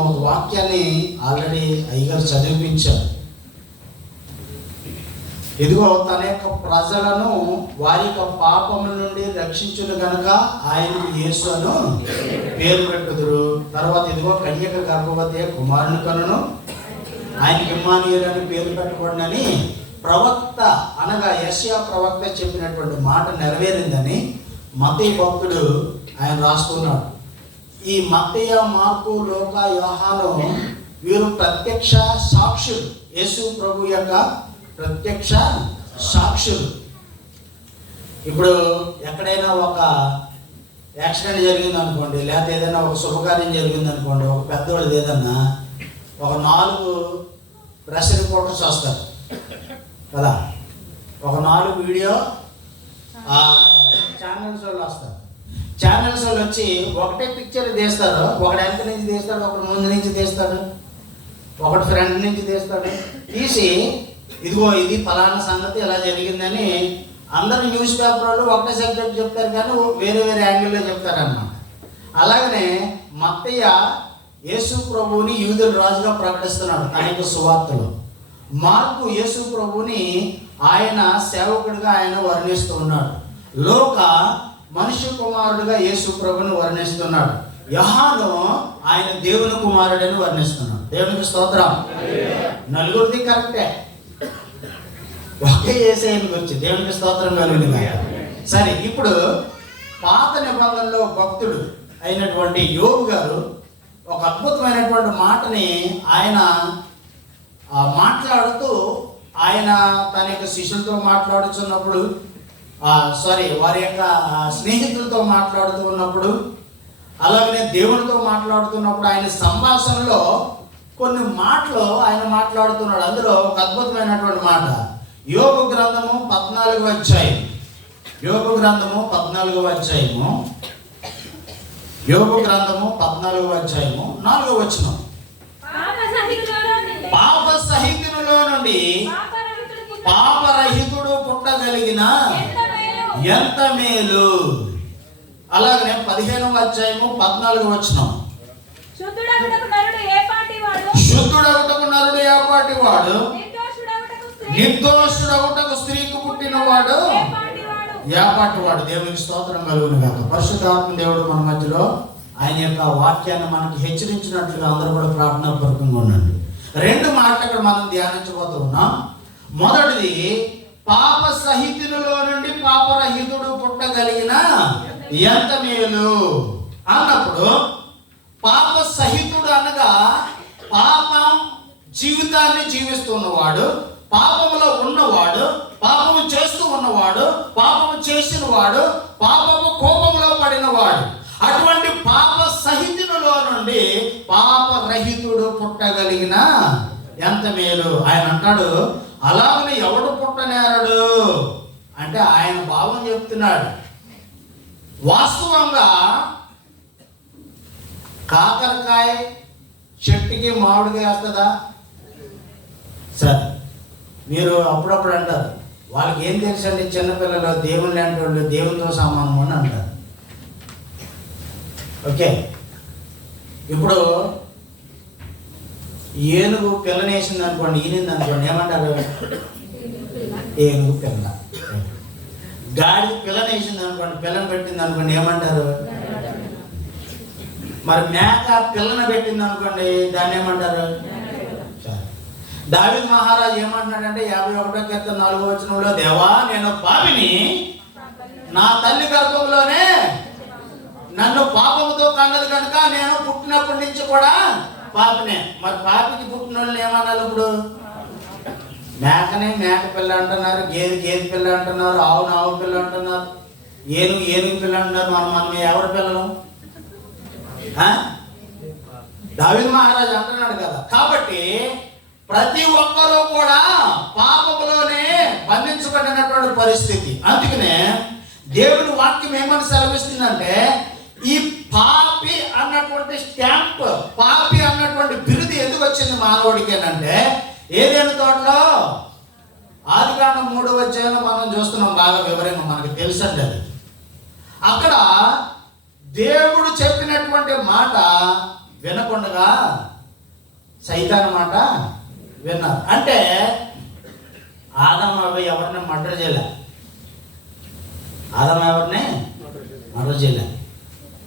ఒక వాక్యాన్ని ఆల్రెడీ అయ్యగారు చదివించారు. ఇదిగో తన యొక్క ప్రజలను వారి యొక్క పాపముల నుండి రక్షించును గనుక ఆయనకు యేసు అను పేరు పెట్టుదురు. తర్వాత ఇదిగో కన్యక గర్భవతి కుమారుని కనును ఆయనకి ఇమ్మానుయేలు అని పేరు పెట్టకూడదని ప్రవక్త అనగా యెషయా ప్రవక్త చెప్పినటువంటి మాట నెరవేరిందని మత్తయి భక్తుడు ఆయన రాస్తున్నాడు. ఈ మత్తయి, మార్కు, లూకా, యోహాను వీరు ప్రత్యక్ష సాక్షులు, యేసు ప్రభు యొక్క ప్రత్యక్ష సాక్షులు. ఇప్పుడు ఎక్కడైనా ఒక యాక్సిడెంట్ జరిగింది అనుకోండి, లేకపోతే ఏదైనా ఒక శుభకార్యం జరిగింది అనుకోండి, ఒక పెద్దవాళ్ళది ఏదన్నా ఒక 4 ప్రెస్ రిపోర్టర్స్ వస్తారు కదా, ఒక 4 వీడియో ఛానల్స్ వాళ్ళు వస్తారు. ఛానల్స్ వాళ్ళు వచ్చి ఒకటే పిక్చర్ తీస్తారు, ఒకటి వెనక నుంచి తీస్తాడు, ఒకటి ముందు నుంచి తీస్తాడు, ఒకటి ఫ్రంట్ నుంచి తీస్తాడు. తీసి ఇదిగో ఇది ఫలానా సంగతి ఇలా జరిగిందని అందరూ న్యూస్ పేపర్ వాళ్ళు ఒకటే సబ్జెక్ట్ చెప్తారు, కానీ వేరే వేరే యాంగిల్లో చెప్తారన్నమాట. అలాగనే మత్తయ్య యేసు ప్రభువుని యూదుల రాజుగా ప్రకటిస్తున్నాడు తన యొక్క సువార్తలో. మార్కు యేసు ప్రభువుని ఆయన సేవకుడిగా ఆయన వర్ణిస్తూ ఉన్నాడు. లూకా మనుష్య కుమారుడుగా యేసు ప్రభుని వర్ణిస్తున్నాడు. యోహాను ఆయన దేవుని కుమారుడని వర్ణిస్తున్నాడు. దేవునికి స్తోత్రం. నలుగురిది కరెక్టే, ఒకే యేసయ్యని గురించి దేవునికి స్తోత్రం కలుగుతుంది. సరే, ఇప్పుడు పాత నిబంధనలో భక్తుడు అయినటువంటి యోబు గారు ఒక అద్భుతమైనటువంటి మాటని ఆయన మాట్లాడుతూ, ఆయన తన యొక్క శిష్యులతో మాట్లాడుతున్నప్పుడు, వారి యొక్క స్నేహితులతో మాట్లాడుతూ ఉన్నప్పుడు, అలాగనే దేవునితో మాట్లాడుతున్నప్పుడు ఆయన సంభాషణలో కొన్ని మాటలు ఆయన మాట్లాడుతున్నాడు. అందులో ఒక అద్భుతమైనటువంటి మాట, యోబు గ్రంథము 14వ అధ్యాయం, యోబు గ్రంథము 14వ అధ్యాయము, యోబు గ్రంథము 14వ అధ్యాయము 4వ వచనం. పాప సహితునిలో నుండి పాపరహితుడు పుట్టగలిగిన ఎంత మేలు. అలాగనే 15వ అధ్యాయము 14వ వచనం. శుద్ధుడగుటకు నరుడు ఏ పాటి వాడు, నిర్దోషుడగుటకు స్త్రీకి పుట్టినవాడు ఏ పాటి వాడు. దేవునికి స్తోత్రం కలుగును గాక. పరిశుద్ధాత్మ దేవుడు మన మధ్యలో ఆయన యొక్క వాక్యాన్ని మనకి హెచ్చరించినట్లుగా అందరూ కూడా ప్రార్థనాపూర్వకంగా ఉండండి. 2 మాటలు అక్కడ మనం ధ్యానించబోతూ ఉన్నాం. మొదటిది, పాప సహితునిలో నుండి పాపరహితుడు పుట్టగలిగిన ఎంత మేలు అన్నప్పుడు, పాప సహితుడు అనగా పాపం జీవితాన్ని జీవిస్తున్నవాడు, పాపములో ఉన్నవాడు, పాపము చేస్తూ ఉన్నవాడు, పాపము చేసిన వాడు, పాపము కోపంలో పడినవాడు. అటువంటి పాప సహితునిలో నుండి పాపరహితుడు పుట్టగలిగిన ఎంత మేలు. ఆయన అంటాడు, అలాగనే ఎవడు పుట్టనేరడు అంటే ఆయన భావం చెప్తున్నాడు. వాస్తవంగా కాకరకాయ చెట్టుకి మామిడికాయ వస్తుందా? సరే, మీరు అప్పుడప్పుడు అంటారు, వాళ్ళకి ఏం తెలుసండి చిన్నపిల్లలు, దేవుని లాంటి వాళ్ళు దేవునితో సమానం అని అంటారు. ఓకే, ఇప్పుడు ఏనుగు పిల్లనేసింది అనుకోండి, ఈనింది అనుకోండి, ఏమంటారు? ఏనుగు పిల్ల. గాడి పిల్లనేసింది అనుకోండి, పిల్లని పెట్టింది అనుకోండి, ఏమంటారు? మరి మేక పిల్లని పెట్టింది అనుకోండి, దాన్ని ఏమంటారు? దావీదు మహారాజు ఏమంటున్నాడంటే 51వ కీర్తన 4వ వచనంలో, దేవా నేను పాపిని, నా తల్లి గర్భంలోనే నన్ను పాపముతో కన్నది కనుక నేను పుట్టినప్పటి నుంచి కూడా పాపనే. మరి పాపికి పుట్టిన వాళ్ళని ఏమన్నారు? ఇప్పుడు మేకనే మేక పిల్ల అంటున్నారు, గేదె పిల్ల అంటున్నారు, ఆవు పిల్ల అంటున్నారు, ఏనుగు పిల్ల అంటున్నారు. మనం ఎవరి పిల్లలు? దావీదు మహారాజు అంటున్నాడు కదా. కాబట్టి ప్రతి ఒక్కరూ కూడా పాపములోనే బంధించబడినటువంటి పరిస్థితి. అందుకనే దేవుని వాక్యం ఏమని సెలవిస్తుందంటే, ఈ పాపి అన్నటువంటి స్టాంప్, పాపి అన్నటువంటి బిరుదు ఎందుకు వచ్చింది మానవుడికి అంటే, ఏదైనా తోటలో ఆదికాండం 3వ అధ్యాయంలో మనం చూస్తున్నాం బాగా వివరంగా, మనకి తెలుసండి అది. అక్కడ దేవుడు చెప్పినటువంటి మాట వినకుండా సైతాన్ మాట విన్నారు. అంటే ఆదాము అవి ఎవరిని మర్డర్ చేయలే, ఆదాము ఎవరిని మర్డర్ చేయలే.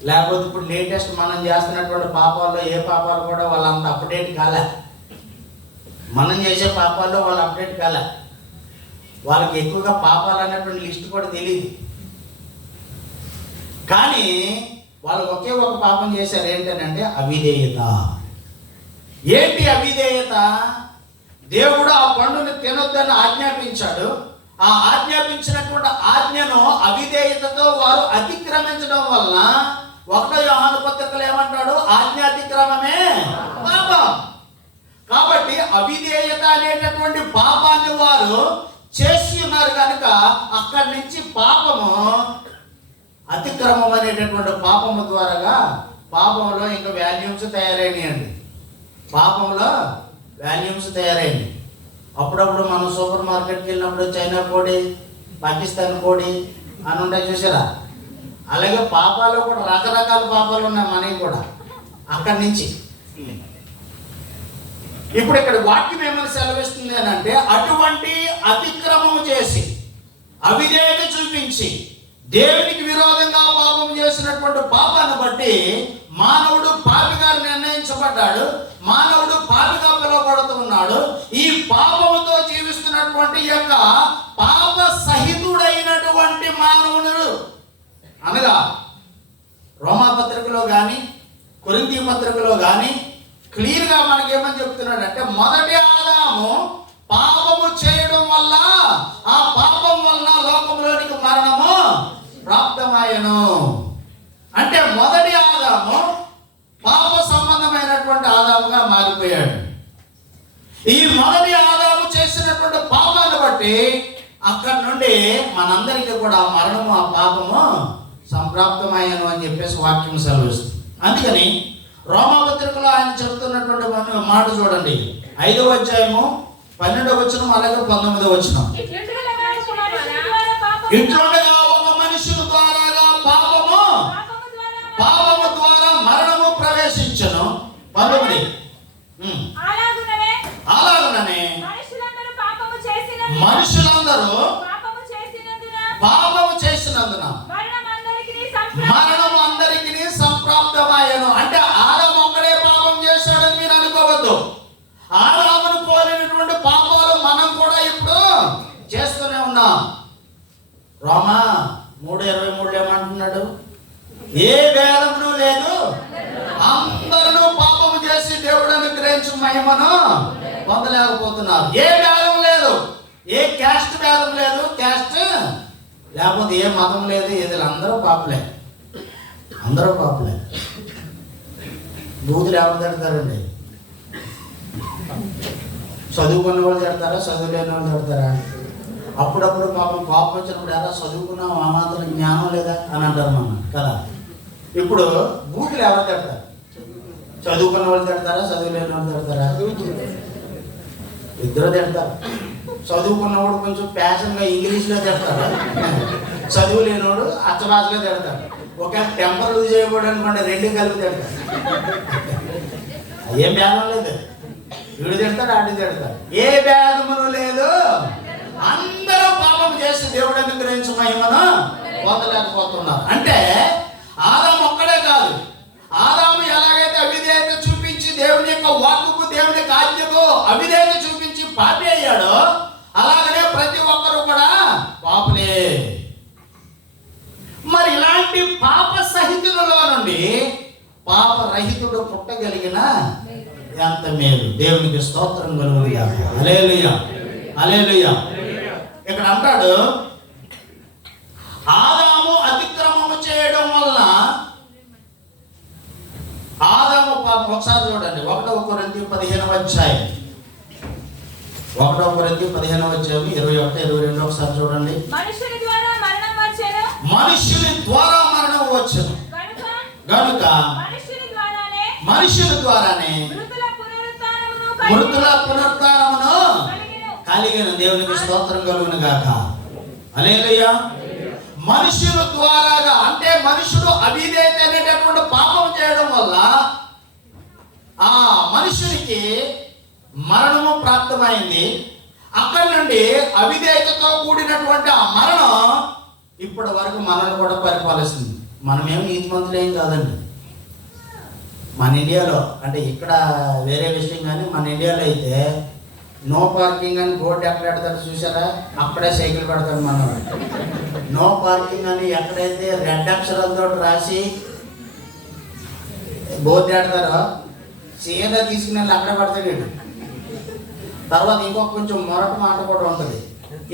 లేకపోతే ఇప్పుడు లేటెస్ట్ మనం చేస్తున్నటువంటి పాపాల్లో ఏ పాపాలు కూడా వాళ్ళంత అప్డేట్ కాలే, మనం చేసే పాపాల్లో వాళ్ళు అప్డేట్ కాలే. వాళ్ళకి ఎక్కువగా పాపాలు అనేటువంటి లిస్ట్ కూడా తెలియదు. కానీ వాళ్ళు ఒకే ఒక పాపం చేశారు. ఏంటంటే అవిధేయత. ఏంటి అవిధేయత? దేవుడు ఆ పండుని తినొద్దని ఆజ్ఞాపించాడు. ఆ ఆజ్ఞాపించినటువంటి ఆజ్ఞను అవిధేయతతో వారు అతిక్రమించడం వలన 1 యోహాను పత్రికలో ఏమంటాడు? ఆజ్ఞాతిక్రమమే పాపం. కాబట్టి అవిధేయత అనేటటువంటి పాపాన్ని వారు చేసి ఉన్నారు కనుక అక్కడి నుంచి పాపము, అతిక్రమం అనేటటువంటి పాపము ద్వారాగా పాపంలో ఇంకా వాల్యూమ్స్ తయారైనాయండి. పాపంలో వాల్యూమ్స్ తయారైంది. అప్పుడప్పుడు మనం సూపర్ మార్కెట్కి వెళ్ళినప్పుడు చైనా కోడి, పాకిస్తాన్ కోడి అని ఉంటాయి చూసారా? అలాగే పాపాలు కూడా రకరకాల పాపాలు ఉన్నాయి మనకి కూడా. అక్కడి నుంచి ఇప్పుడు ఇక్కడ వాక్యం ఏమైనా సెలవిస్తుంది అని అంటే, అటువంటి అతిక్రమం చేసి అవిధేయత చూపించి దేవునికి విరోధంగా పాపం చేసినటువంటి పాపాన్ని బట్టి మానవుడు పాపిగా నిర్ణయించబడ్డాడు. మానవుడు పాపిగా పిలువబడుతున్నాడు. ఈ పాపముతో జీవిస్తున్నటువంటి యొక్క పాప సహితుడైనటువంటి మానవుడు అనగా రోమా పత్రికలో కానీ కొరింథీ పత్రికలో కానీ క్లియర్గా మనకేమని చెప్తున్నాడు అంటే, మొదటి ఆదాము పాపము చేయడం వల్ల ఆ పాపం వలన లోకంలోనికి మరణము ప్రాప్తమాయను. అంటే మొదటి ఆదాము పాప సంబంధమైనటువంటి ఆదాముగా మారిపోయాడు. ఈ మొదటి ఆదాము చేసినటువంటి పాపాన్ని బట్టి అక్కడి నుండి మనందరికీ కూడా మరణము, ఆ పాపము సంప్రాప్తమయ్యాను అని చెప్పేసి వాక్యం సెలవిస్తుంది. అందుకని రోమాపత్రికలో ఆయన చెబుతున్నటువంటి మాట చూడండి, 5వ అధ్యాయము 12వ వచనం అలాగే 19వ వచనం. ఇట్లుండగా ఒక మనుషుని ద్వారా పాపము ద్వారా మరణము ప్రవేశించను. 19. అలాగుననే మనుషులందరూ పాపము చేసినందున మరణము అందరికీ సంప్రాప్తమయ్యను. అంటే ఆదాము ఒక్కడే పాపం చేశాడని మీరు అనుకోవద్దు. ఆదామును పోలినటువంటి పాపాలు మనం కూడా ఇప్పుడు చేస్తూనే ఉన్నాం. రోమా 3:23 ఏమంటున్నాడు? ఏ భేదమును లేదు, అందరూ పాపము చేసి దేవుడు అనుగ్రహించు మహిమను పొందలేకపోతున్నారు. ఏ భేదం లేదు, ఏ క్యాస్ట్ భేదం లేదు, క్యాస్ట్ లేకపోతే ఏ మతం లేదు, ఏది అందరూ పాపలే, అందరూ పాపలే. బూతులు ఎవరు తిడతారండి? చదువుకున్న వాళ్ళు తిడతారా, చదువు లేని వాళ్ళు తిడతారా? అప్పుడప్పుడు పాపం కోపం వచ్చినప్పుడు ఎలా చదువుకున్నాం, ఆ మాత్రం జ్ఞానం లేదా అని అంటారు మనం కదా. ఇప్పుడు బూతులు ఎవరు తిడతారు? చదువుకున్న వాళ్ళు తిడతారా, చదువు లేని వాళ్ళు తిడతారా? ఇద్దరు తిడతారు. చదువుకున్నవాడు కొంచెం ప్యాషన్గా ఇంగ్లీష్లో తిడతాడు, చదువు లేనివాడు అచ్చభాషలో తిడతాడు. ఒక టెంపర్ లూజ్ చేయకూడదు అనుకోండి, 2 కలిపి తిడతాడు. ఏం భేదం లేదు, వీడు తిడతాడు, ఆడి తిడతాడు, ఏ భేదమును లేదు. అందరూ పాపం చేసి దేవుడు అనుగ్రహించు మహిమను పొందలేకపోతున్నారు. అంటే ఆదాము ఒక్కడే కాదు, ఆదాము ఎలాగైతే అవిధేయత చూపించి దేవుని యొక్క వాక్కుకు, దేవుని యొక్క ఆజ్ఞకు అవిధేయత చూపించి పాపి అయ్యాడో, అలాగనే ప్రతి ఒక్కరు కూడా పాపులే. మరి ఇలాంటి పాప సహితులలో నుండి పాపరహితుడు పుట్టగలిగిన ఎంత మేలు. దేవునికి స్తోత్రం కలుగునుగా. హల్లెలూయా, హల్లెలూయా. ఇక్కడ అంటాడు, ఆదాము అతిక్రమము చేయడం వల్ల ఆదాము పాపం. ఒకసారి చూడండి 1వ కొరింథీ 15వ అధ్యాయం, 1వ కొరింథీ 15వ అధ్యాయం 21, 22 ఒకసారి చూడండి. మనుషుని ద్వారా మరణం వచ్చును గనుక మనుషుని ద్వారానే మృతుల పునరుత్థానమును కలిగిన. దేవునికి స్తోత్రం కలుగును గాక. హల్లెలూయా. మనుషుల ద్వారాగా అంటే మనుషుడు అవిధేయత అనేటటువంటి పాపం చేయడం వల్ల ఆ మనుషునికి మరణము ప్రాప్తమైంది. అక్కడి నుండి అవిధేయతతో కూడినటువంటి ఆ మరణం ఇప్పటి వరకు మనల్ని కూడా పరిపాలిస్తుంది. మనమేం నీతిమంతులేం కాదండి. మన ఇండియాలో అంటే ఇక్కడ వేరే విషయం, కానీ మన ఇండియాలో అయితే నో పార్కింగ్ అని బోర్డు ఎక్కడ పెడతాడు చూసారా? అక్కడే సైకిల్ పెడతాడు మనం. నో పార్కింగ్ అని ఎక్కడైతే రెడ్ అక్షరాలతో రాసి బోర్డు పెడతారో సీదా తీసుకుని అక్కడే పడతాడు. తర్వాత ఇంకొక కొంచెం మొరటి మాట కూడా ఉంటుంది,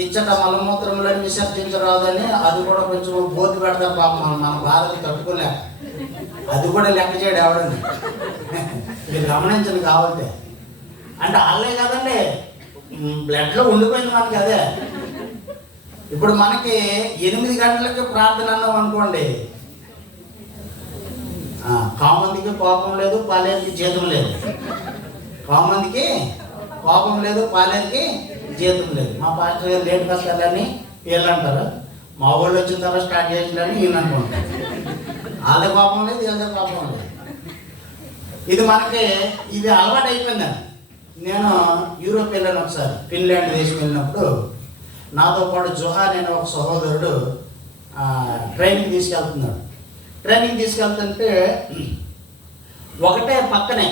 ఇచ్చట మలమూత్రములను విసర్జించరాదని. అది కూడా కొంచెం బోర్డు పెడతారు పాపం, మన బాధని తట్టుకోలేక. అది కూడా లెక్క చేయడు ఎవడని. మీరు గమనించండి కావాలంటే. అంటే వాళ్ళే కదండి, బ్లడ్లో ఉండిపోయింది మనకి అదే. ఇప్పుడు మనకి 8 గంటలకి ప్రార్థన అన్నాం అనుకోండి, కామందికి కోపం లేదు, పాలేరుకి జీతం లేదు. కామందికి కోపం లేదు, పాలేరుకి జీతం లేదు. మా పాస్టర్ గారు లేట్ బస్ వెళ్ళని వీళ్ళు అంటారు, మా వాళ్ళు వచ్చిన తర్వాత స్టార్ట్ చేయాలని ఈయన అనుకుంటారు. వాళ్ళ కోపం లేదు, వీళ్ళ కోపం లేదు. ఇది మనకి ఇది అలవాటు అయిపోయిందండి. నేను యూరోప్ వెళ్ళాను ఒకసారి, ఫిన్లాండ్ దేశం వెళ్ళినప్పుడు నాతో పాటు జోహాన్ అనే ఒక సహోదరుడు ట్రైనింగ్ తీసుకెళ్తున్నాడు. ట్రైనింగ్ తీసుకెళ్తుంటే ఒకటే పక్కనే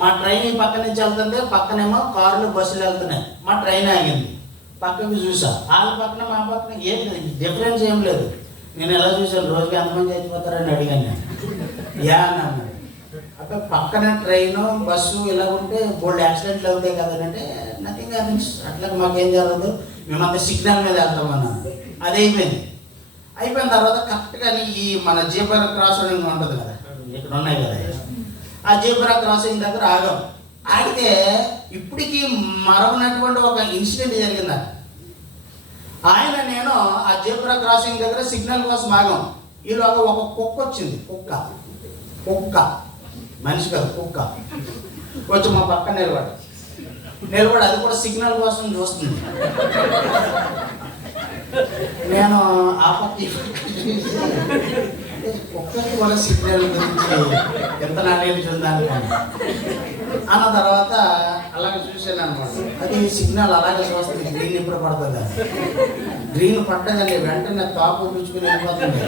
మా ట్రైన్ పక్క నుంచి వెళ్తుంటే పక్కనేమో కార్లు బస్సులు వెళ్తున్నాయి. మా ట్రైన్ ఆగింది, పక్కకి చూసా. వాళ్ళ పక్కన మా పక్కన ఏం డిఫరెన్స్ ఏం లేదు. నేను ఎలా చూసాను, రోజుకి ఎంతమంది చచ్చిపోతారని అడిగాను నేను. యా అని అన్నాడు. అక్కడ పక్కన ట్రైను బస్సు ఇలా ఉంటే బోల్డ్ యాక్సిడెంట్లు అవుతాయి కదంటే, నథింగ్ హ్యాపెన్స్, అట్లా మాకేం జరగదు, మేమంతా సిగ్నల్ మీద వెళ్తామన్నాను. అది అయిపోయింది. అయిపోయిన తర్వాత కరెక్ట్గా ఈ మన జీబ్రా క్రాసింగ్ ఉంటుంది కదా, ఇక్కడ ఉన్నాయి కదా, ఆ జీబ్రా క్రాసింగ్ దగ్గర ఆగాం. ఆగితే ఇప్పటికీ మరవనటువంటి ఒక ఇన్సిడెంట్ జరిగింది. ఆయన నేను ఆ జీబ్రా క్రాసింగ్ దగ్గర సిగ్నల్ కోసం ఆగాం. ఈలోగా ఒక కుక్క వచ్చింది. కుక్క మనిషి కాదు, కుక్క వచ్చి మా పక్కన నిలబడి అది కూడా సిగ్నల్ కోసం చూస్తుంది. నేను ఆ పక్క కుక్కకి కూడా సిగ్నల్ గురించి ఎంత నాణ్యత ఉందని అన్న తర్వాత అలాగే చూసాను అనమాట. అది సిగ్నల్ అలాగే చూస్తుంది, గ్రీన్ ఎప్పుడు పడుతుంది. గ్రీన్ పట్టదండి, వెంటనే తాపు పుచ్చుకుని వెళ్ళిపోతుంది.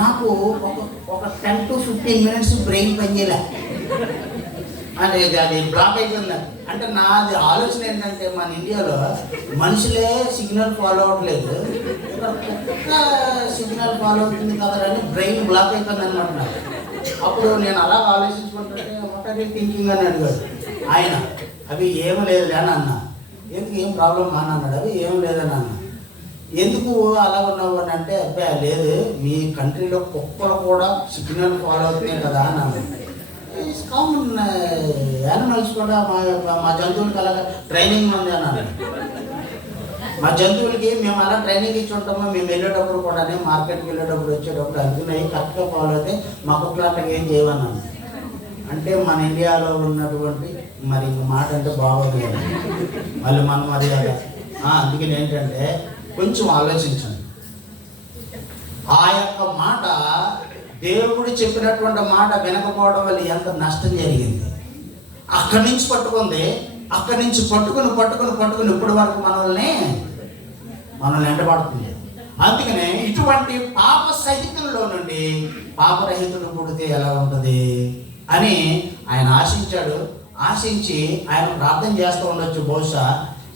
నాకు ఒక 10 to 15 minutes బ్రెయిన్ పనిచేయలే. అంటే అది బ్లాక్ అయిపోయింది. అంటే నాది ఆలోచన ఏంటంటే, మన ఇండియాలో మనుషులే సిగ్నల్ ఫాలో అవ్వట్లేదు, ఇక్కడ కుక్క సిగ్నల్ ఫాలో అవుతుంది కదా అని బ్రెయిన్ బ్లాక్ అయిపోయింది అనమాట నాకు. అప్పుడు నేను అలా ఆలోచించుకుంటుంటే వాట్ ఆర్ యూ థింకింగ్ అని అడిగాడు ఆయన. అవి ఏం లేదులే అని అన్నా. ఎందుకు ఏం ప్రాబ్లం అని అన్నాడు. అవి ఏం లేదని అన్నా. ఎందుకు అలా ఉన్నావు అని అంటే, అబ్బాయి లేదు, మీ కంట్రీలో కుక్కలు కూడా సిగ్నల్ ఫాలో అవుతున్నాయి కదా అన్నాను. కామన్ యానిమల్స్ కూడా మా జంతువులకి అలాగా ట్రైనింగ్ ఉంది అన్నాను. మా జంతువులకి మేము అలా ట్రైనింగ్ ఇచ్చి ఉంటామో, మేము వెళ్ళేటప్పుడు కూడా మార్కెట్కి వెళ్ళేటప్పుడు వచ్చేటప్పుడు అనుకున్నాయి కరెక్ట్గా ఫాలో అయితే మా కుక్కలు అట్లా ఏం చేయమన్నాను. అంటే మన ఇండియాలో ఉన్నటువంటి మరి ఇంక మాట అంటే బాగోదు కదా, మళ్ళీ మన మర్యాద. అందుకని ఏంటంటే కొంచెం ఆలోచించండి. ఆ యొక్క మాట, దేవుడు చెప్పినటువంటి మాట వినకపోవడం వల్ల ఎంత నష్టం జరిగింది. అక్కడి నుంచి పట్టుకుంది, అక్కడి నుంచి పట్టుకుని ఇప్పటి వరకు మనల్ని ఎండబడుతుంది. అందుకనే ఇటువంటి పాప సహితుల్లో నుండి పాపరహితుడు పుడితే ఎలా ఉంటుంది అని ఆయన ఆశించాడు. ఆశించి ఆయన ప్రార్థన చేస్తూ ఉండొచ్చు. బహుశా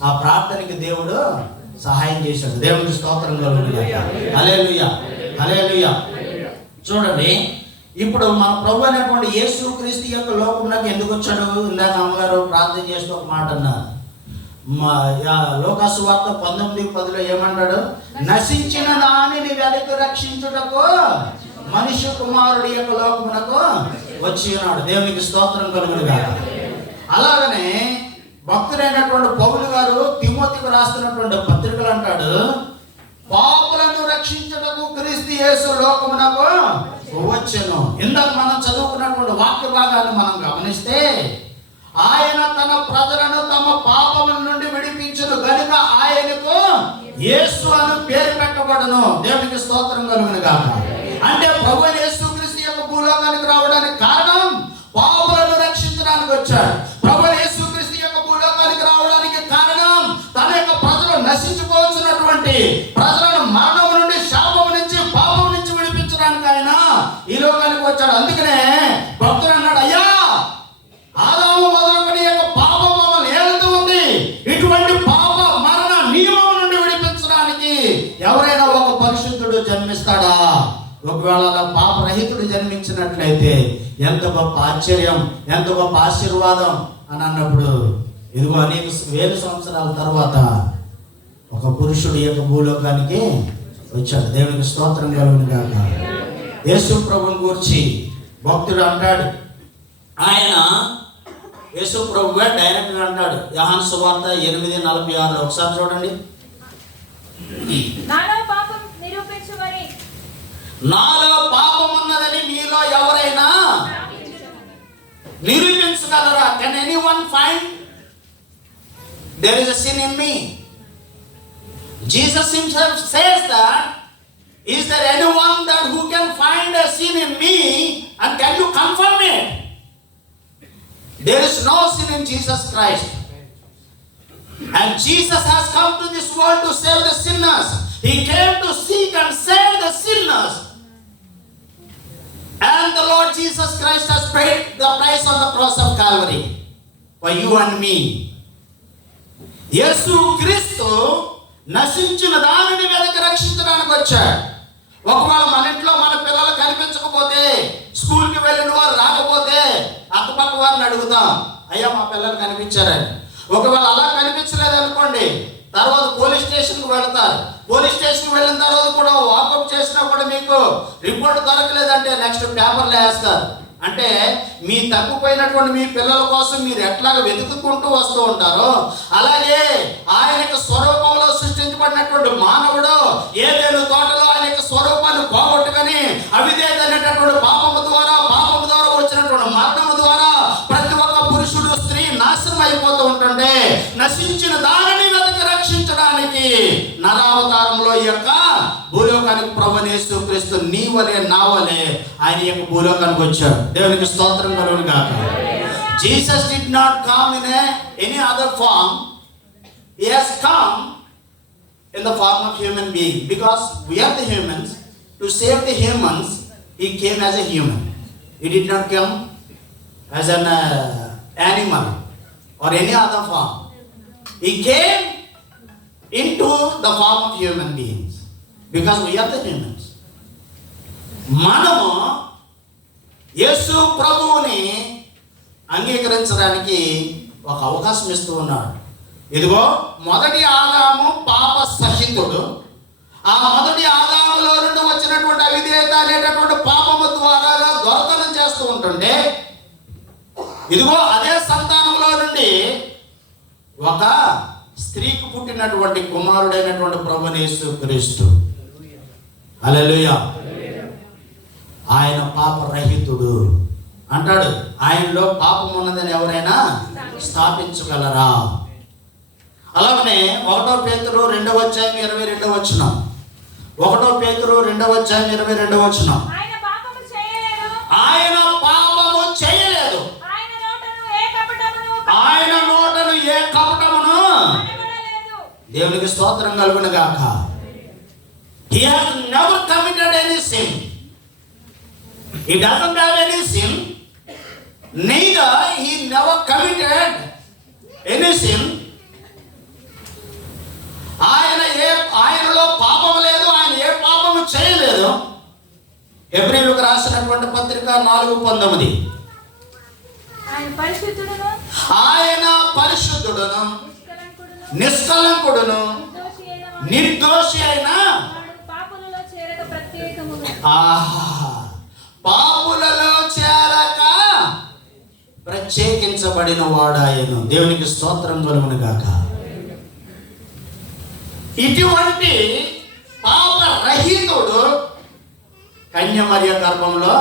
ఆ ప్రార్థనకి దేవుడు సహాయం చేశాడు. దేవునికి స్తోత్రం కలుగును. హల్లెలూయా, హల్లెలూయా. చూడండి, ఇప్పుడు మన ప్రభు అనేటువంటి యేసుక్రీస్తు యొక్క లోకమునకు ఎందుకు వచ్చాడు? ఇందాక అమ్మగారు ప్రార్థన చేస్తూ ఒక మాట అన్నారు. లోకాసు వార్త 19:10 ఏమన్నాడు? నశించిన దానిని వెలికి రక్షించుటకు మనుష్య కుమారుడి యొక్క లోకమునకు వచ్చి ఉన్నాడు. దేవునికి స్తోత్రం కలుగును గాక. అలాగనే భక్తుడైనటువంటి పౌలు గారు తిమోతికి రాస్తున్నటువంటి పత్రికలు అంటాడు, పాపులను రక్షించుటకు క్రీస్తు యేసు లోకమునకు వచ్చెను. ఇందాక మనం చదువుకున్నటువంటి వాక్య భాగాన్ని మనం గమనిస్తే, ఆయన తన ప్రజలను తమ పాపముల నుండి విడిపించును గనుక ఆయనకు యేసు అని పేరు పెట్టబడును. దేవునికి స్తోత్రం కలుగును గాక. అంటే ప్రభు యేసుక్రీస్తు యొక్క భూలోకానికి రావడానికి కారణం పాపులను రక్షించడానికి వచ్చాడు. ప్రభువైన యేసుక్రీస్తు యొక్క భూలోకానికి రావడానికి కారణం తన యొక్క ప్రజలు నశించుకోవచ్చున్నటువంటి ప్రజలను మరణం నుండి, శాపం నుంచి, పాపం నుంచి విడిపించడానికి ఆయన ఈ లోకానికి వచ్చాడు. అందుకనే భక్తుడు అన్నాడు, అయ్యా ఆదాము మొదలుకొని యొక్క పాపం మమ్మల్ని ఏలుతూ ఉంది. ఇటువంటి పాప మరణ నియమం నుండి విడిపించడానికి ఎవరైనా ఒక పరిశుద్ధుడు జన్మిస్తాడా? ఒకవేళ అలా పాపరహితుడు జన్మించినట్లయితే ఎంత గొప్ప ఆశ్చర్యం, ఎంత గొప్ప ఆశీర్వాదం అని అన్నప్పుడు, ఇదిగో అనేక వేల సంవత్సరాల తర్వాత ఒక పురుషుడు యొక్క భూలోకానికి వచ్చాడు. దేవునికి స్తోత్రం కలుగును గాక. యేసు ప్రభువుని గురించి భక్తుడు అంటాడు, ఆయన యేసు ప్రభువే డైరెక్ట్గా అంటాడు. యోహాను సువార్త 8:46 ఒకసారి చూడండి. నాలో పాపం ఉన్నదని మీలో ఎవరైనా నిరూపించగలరా? Can anyone find there is a sin in me? Jesus himself says that, is there anyone that who can find a sin in me and can you confirm it? There is no sin in Jesus Christ. And Jesus has come to this world to save the sinners. He came to seek and save the sinners. And the Lord Jesus Christ has paid the price on the cross of Calvary for you and me. యేసు క్రీస్తు నశించిన దానిని వెనక్కి రక్షించడానికి వచ్చాడు. ఒకవేళ మన ఇంట్లో మన పిల్లలు కనిపించకపోతే, స్కూల్కి వెళ్ళిన వారు రాకపోతే అక్కపక్క వారిని అడుగుతాం, అయ్యా మా పిల్లలు కనిపించారని. ఒకవేళ అలా కనిపించలేదు అనుకోండి, తర్వాత పోలీస్ స్టేషన్కి వెళ్తారు. పోలీస్ స్టేషన్కి వెళ్ళిన తర్వాత కూడా వాకప్ చేసినా కూడా మీకు రిపోర్ట్ దొరకలేదంటే నెక్స్ట్ పేపర్లో వేస్తారు. అంటే మీ తప్పిపోయినటువంటి మీ పిల్లల కోసం మీరు ఎట్లాగ వెతుక్కుంటూ వస్తూ ఉంటారో, అలాగే ఆయన యొక్క స్వరూపంలో సృష్టించబడినటువంటి మానవుడు ఏదైనా తోటలో ఆయన యొక్క స్వరూపాన్ని పోగొట్టుకొని అవిధేయత అనేటటువంటి పాపము ద్వారా వచ్చినటువంటి మరణము ద్వారా ప్రతి ఒక్క పురుషుడు, స్త్రీ నాశనం అయిపోతూ ఉంటుండే, నశించిన దానిని వెనక రక్షించడానికి నరావతారంలో ఈ యొక్క భూలోకానికి ప్రభువైన యేసుక్రీస్తు నీ వలే నా వలే ఆయన యొక్క భూలోకానికి వచ్చాడు. దేవునికి స్తోత్రం కలుగును గాక. Jesus did not come in any other form. He has come in the form of human being, because we are the humans. To save the humans, he came as a human. He did not come as an animal or any other form. He came into the form of human beings, because we are the humans. మనము యేసు ప్రభువుని అంగీకరించడానికి ఒక అవకాశం ఇస్తూ ఉన్నాడు. ఇదిగో మొదటి ఆదాము పాప సహితుడు. ఆ మొదటి ఆదాములో నుండి వచ్చినటువంటి అవిధేయత అనేటటువంటి పాపము ద్వారా దొరకనం చేస్తూ ఉంటుండే, ఇదిగో అదే సంతానంలో నుండి ఒక స్త్రీకి పుట్టినటువంటి కుమారుడైనటువంటి ప్రభువైన యేసుక్రీస్తు. హల్లెలూయా. ఆయన పాపరహితుడు అంటాడు. ఆయనలో పాపం ఉన్నదని ఎవరైనా స్థాపించగలరా? అలాగనే 1 పేతురు 2వ అధ్యాయం 22వ వచనం. 1 పేతురు 2వ అధ్యాయం 22వ వచనం. ఆయన పాపము చేయలేదు. ఆయన నోటను ఏ కపటమును దేవునికి స్తోత్రం కలుగును గాక. He has never committed any sin. He doesn't have any sin. Neither he never committed any sin. ఆయనలో పాపం లేదు, ఆయన ఏ పాపము చేయలేదు. హెబ్రీయులకు రాసినటువంటి పత్రిక 4:19. ఆయన పరిశుద్ధుడును, నిష్కలంకుడును, నిర్దోషి అయిన పాపులలో చేరక ప్రత్యేకించబడిన వాడాయను. దేవునికి స్తోత్రం కలుగును గాక. ఇటువంటి పాపరహితుడు కన్య మరియ గర్భంలో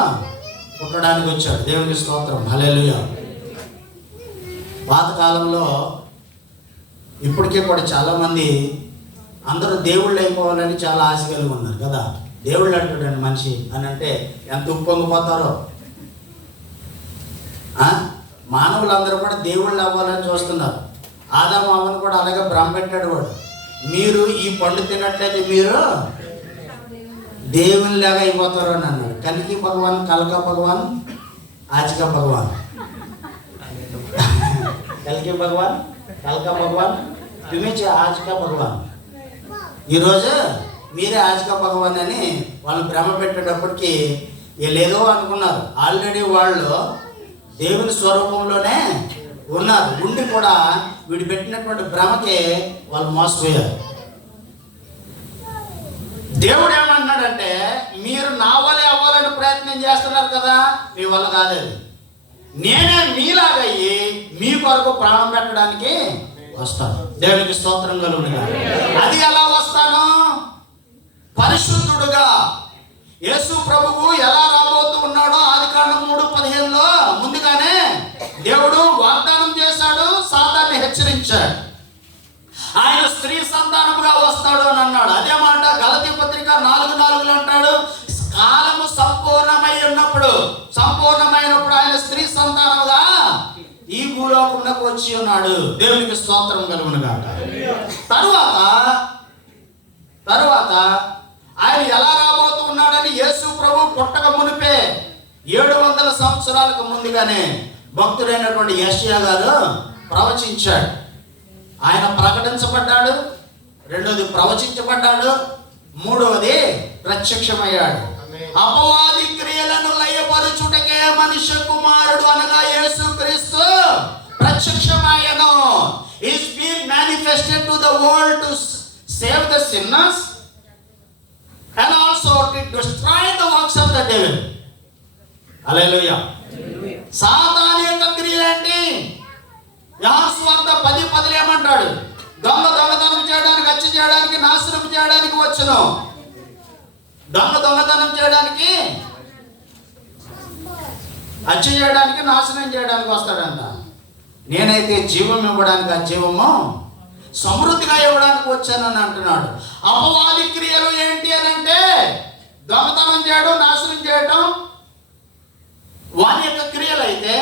పుట్టడానికి వచ్చాడు. దేవునికి స్తోత్రం. హల్లెలూయా. పాతకాలంలో ఇప్పటికే కూడా చాలామంది అందరూ దేవుళ్ళు అయిపోవాలని చాలా ఆశ కలిగి ఉన్నారు కదా. దేవుళ్ళు అంటాడండి మనిషి అని అంటే ఎంత ఉప్పొంగిపోతారో. మానవులందరూ కూడా దేవుళ్ళు అవ్వాలని చూస్తున్నారు. ఆదాము అవ్వను కూడా అలాగే భ్రమ పెట్టాడు వాడు. మీరు ఈ పండు తిన్నట్లయితే మీరు దేవునిలాగా అయిపోతారు అని అన్నాడు. కలికి భగవాన్, కలకా భగవాన్, ఆచికా భగవాన్. కలికి భగవాన్, కలకా భగవాన్, తుమిచి ఆచికా భగవాన్. ఈరోజు మీరే ఆచికా భగవాన్ అని వాళ్ళు భ్రమ పెట్టేటప్పటికి లేదో అనుకున్నారు. ఆల్రెడీ వాళ్ళు దేవుని స్వరూపంలోనే ఉన్నారు. ఉండి కూడా వీడు పెట్టినటువంటి భ్రమకే వాళ్ళు మోసపోయారు. దేవుడు ఏమన్నాడంటే, మీరు నా వలే అవ్వాలని ప్రయత్నం చేస్తున్నారు కదా, మీ వల్ల కాలేదు. నేనే మీలాగా అయ్యి మీ కొరకు ప్రాణం పెట్టడానికి వస్తాను. దేవునికి స్తోత్రం కలుగునుగా. అది ఎలా వస్తాను? పరిశుద్ధుడుగా. యేసు ప్రభువు ఎలా రాబోతూ ఉన్నాడో ఆదికాండం 3:15లో ముందుగానే దేవుడు వాగ్దానం చేశాడు, సాతాన్ని హెచ్చరించాడు. ఆయన స్త్రీ సంతానముగా వస్తాడు అని అన్నాడు. అదే మాట గలతీ పత్రిక 4:4 అంటాడు, కాలము సంపూర్ణమైనప్పుడు ఆయన స్త్రీ సంతానముగా ఈ భూలోకంలోకి వచ్చి ఉన్నాడు. దేవునికి స్తోత్రం కలుగునుగాక. తరువాత ఆయన ఎలా రాబోతూ ఉన్నాడని యేసు ప్రభు పుట్టక మునిపే 700 సంవత్సరాలకు ముందుగానే భక్తుడైనటువంటి యెషయా గారు ప్రవచించాడు. ఆయన ప్రకటించబడ్డాడు, రెండోది ప్రవచించబడ్డాడు, మూడవది ప్రత్యక్షమయ్యాడు. అపవాది క్రియలను లయపరచుటకే మనుష్య కుమారుడు అనగా యేసు క్రీస్తు ప్రత్యక్షమయ్యను. Is been manifested to the world to save the sinners and also to destroy the works of the devil. హల్లెలూయా. సాతాను యొక్క క్రియలేంటి? యోహాను సువార్త 10:10 ఏమంటాడు? దొంగతనం చేయడానికి, హత్య చేయడానికి, నాశనం చేయడానికి వచ్చును. దొంగతనం చేయడానికి, హత్య చేయడానికి, నాశనం చేయడానికి వస్తాడంట. నేనైతే జీవం ఇవ్వడానికి, ఆ జీవము సమృద్ధిగా ఇవ్వడానికి వచ్చానని అంటున్నాడు. అపవాది క్రియలు ఏంటి అని అంటే దొంగతనం చేయడం, నాశనం చేయడం వాని యొక్క క్రియలు అయితే,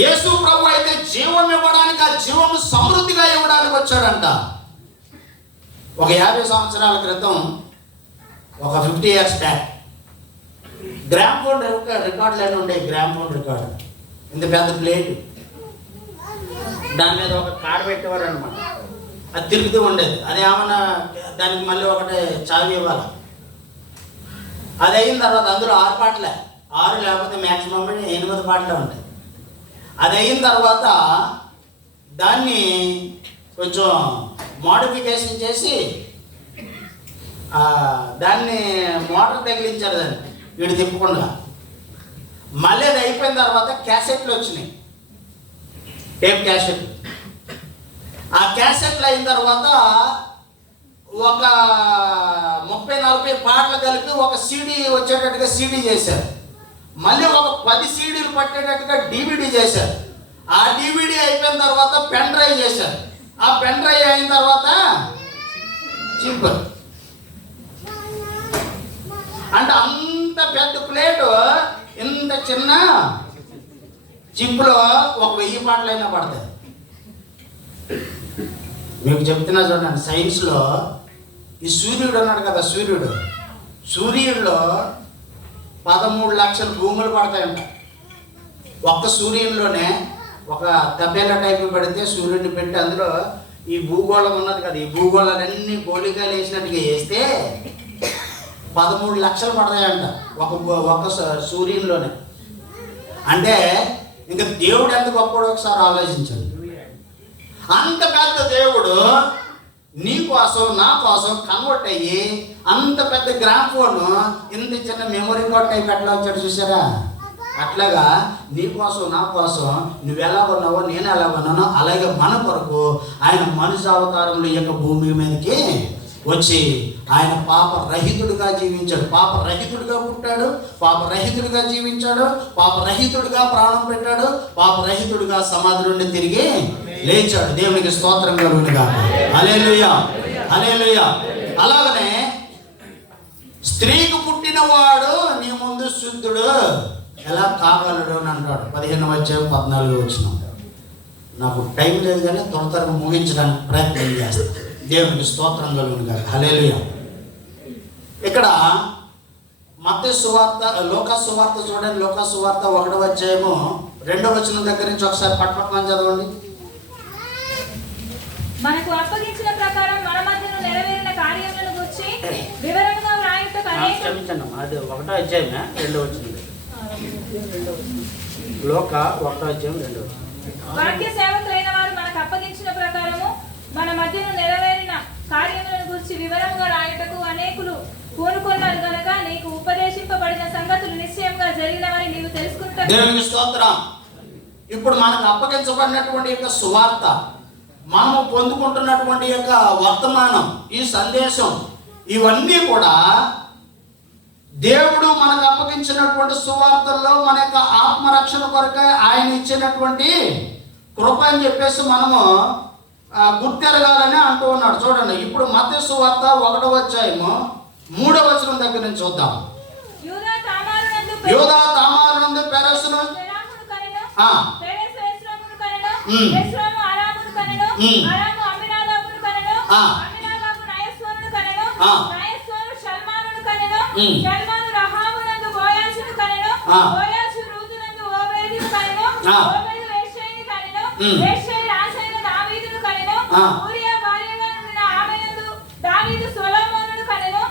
యేసు ప్రభు అయితే జీవం ఇవ్వడానికి, ఆ జీవము సమృద్ధిగా ఇవ్వడానికి వచ్చాడంట. ఒక 50 సంవత్సరాల క్రితం, ఒక 50 years బ్యాక్, గ్రామ్ఫోన్ రికార్డులు ఉండే. గ్రామ్ఫోన్ రికార్డు ఇంత పెద్ద ప్లేట్, దాని మీద ఒక కాడ పెట్టేవారు అనమాట. అది తిరుగుతూ ఉండేది. అది ఏమన్నా దానికి మళ్ళీ ఒకటి చావి ఇవ్వాలి. అది అయిన తర్వాత అందులో 6 పాటలే, 6 లేకపోతే మ్యాక్సిమం 8 పాటలే ఉంటాయి. అది అయిన తర్వాత దాన్ని కొంచెం మోడిఫికేషన్ చేసి దాన్ని మోటార్ తగిలించారు. దాన్ని వీడు తిప్పకుండా. మళ్ళీ అది అయిపోయిన తర్వాత క్యాసెట్లు వచ్చినాయి, టేప్ క్యాసెట్. ఆ క్యాసెట్లు అయిన తర్వాత ఒక 30-40 పాటలు కలిపి ఒక సీడీ వచ్చేటట్టుగా సీడీ చేశారు. మళ్ళీ ఒక 10 సీడీలు పట్టేటట్టుగా DVD చేశారు. ఆ DVD అయిపోయిన తర్వాత పెన్ డ్రైవ్ చేశారు. ఆ పెన్ డ్రైవ్ అయిన తర్వాత చింపు. అంటే అంత పెద్ద ప్లేటు ఇంత చిన్న చింపులో ఒక 1000 పాటలైనా పడతాయి. మీకు చెప్తున్నా చూడండి, సైన్స్లో ఈ సూర్యుడు ఉన్నాడు కదా, సూర్యుడిలో 13 లక్షల భూములు పడతాయంట. ఒక్క సూర్యునిలోనే ఒక తబేలా టైపు పెడితే, సూర్యుడిని పెట్టి అందులో ఈ భూగోళం ఉన్నది కదా, ఈ భూగోళాలన్నీ గోళికాయలు వేసినట్టుగా వేస్తే 13 లక్షలు పడతాయంట ఒక సూర్యునిలోనే. అంటే ఇంకా దేవుడు ఎంత గొప్పడో ఒకసారి ఆలోచించండి. అంత పెద్ద దేవుడు నీ కోసం, నా కోసం కన్వర్ట్ అయ్యి అంత పెద్ద గ్రామ్ఫోన్ ఇంత చిన్న మెమొరీ కార్డ్ టైప్ ఎట్లా వచ్చాడు చూసారా? అట్లాగా నీ కోసం, నా కోసం, నువ్వు ఎలా ఉన్నావో నేను ఎలా ఉన్నానో అలాగే మన కొరకు ఆయన మనిషి అవతారంలో ఈ యొక్క భూమి మీదకి వచ్చి ఆయన పాపరహితుడిగా జీవించాడు. పాపరహితుడిగా పుట్టాడు, పాపరహితుడిగా జీవించాడు, పాపరహితుడిగా ప్రాణం పెట్టాడు, పాపరహితుడిగా సమాధి నుండి తిరిగి లేచాడు. దేవునికి స్తోత్రం కలుగునుగా. హల్లెలూయా, హల్లెలూయా. అలాగనే స్త్రీకి పుట్టినవాడు నీ ముందు శుద్ధుడు. ఎలా కాగలడు అని అంటాడు. 15వ అధ్యాయం 14 వచనం. నాకు టైం లేదు కానీ త్వరగా ముగించడానికి ప్రయత్నం చేస్తాను. దేవునికి స్తోత్రం కలుగును గాక. హల్లెలూయా. ఇక్కడ మత్తయి సువార్త, లోకా సువార్త చూడండి. లోకా సువార్త 1వ అధ్యాయము 2వ వచనం దగ్గర నుంచి ఒకసారి పట్టుపట్టుకొని చదవండి. మనకు అప్పగించిన ప్రకారం మన మధ్యన నెరవేరిన కార్యములను గురించి వివరంగా వ్రాయుటకు క్షమించండి, అది 1వ అధ్యాయమే 2వ వచనం. లోకా 1వ అధ్యాయం 2వ వచనం. వాక్య సేవకులైన వారు మనకు అప్పగించిన ప్రకారము మన మధ్యన నెరవేరిన కార్యములను గురించి వివరంగా రాయుటకు అనేకులు పూనుకున్నారు గనుక నీకు ఉపదేశింపబడిన సంగతులు నిశ్చయంగా జరిగినవని నీవు తెలుసుకుంటావు. దేవునికి స్తోత్రం. ఇప్పుడు మనకు అప్పగించబడినటువంటి యొక్క సువార్త, మనము పొందుకుంటున్నటువంటి యొక్క వర్తమానం, ఈ సందేశం, ఇవన్నీ కూడా దేవుడు మనకు అప్పగించినటువంటి సువార్తల్లో మన యొక్క ఆత్మరక్షణ కొరకై ఆయన ఇచ్చినటువంటి కృప అని చెప్పేసి మనము గుర్తెరగాలని అంటూ ఉన్నాడు. చూడండి, ఇప్పుడు మత్తయి సువార్త 1వ అధ్యాయము 3వ వచనం దగ్గర నుంచి చూద్దాం. యూదా తామారునందు పెరెసును